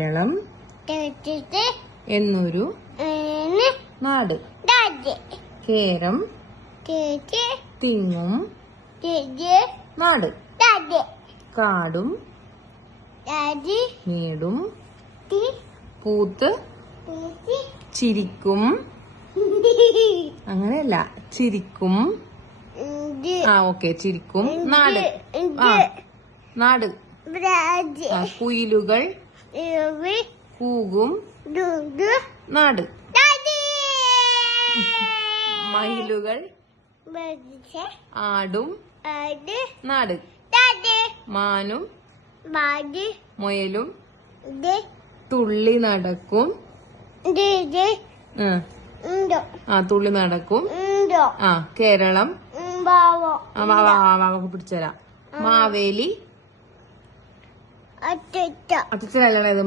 കേരളം എന്നൊരു നാട്. കേരം തിങ്ങും നാട്. കാടും മേടും പൂത്ത് ചിരിക്കും. അങ്ങനെയല്ല, ചിരിക്കും. ഓക്കെ, ചിരിക്കും നാട്. നാട്. കുയിലുകൾ കൂകും നാട്. മയിലുകൾ ആടും നാട്. മാനും മുയലും തുള്ളി നടക്കും. തുള്ളി നടക്കും. കേരളം പിടിച്ചരാ. മാവേലി അച്ഛനല്ലേ ഇത്.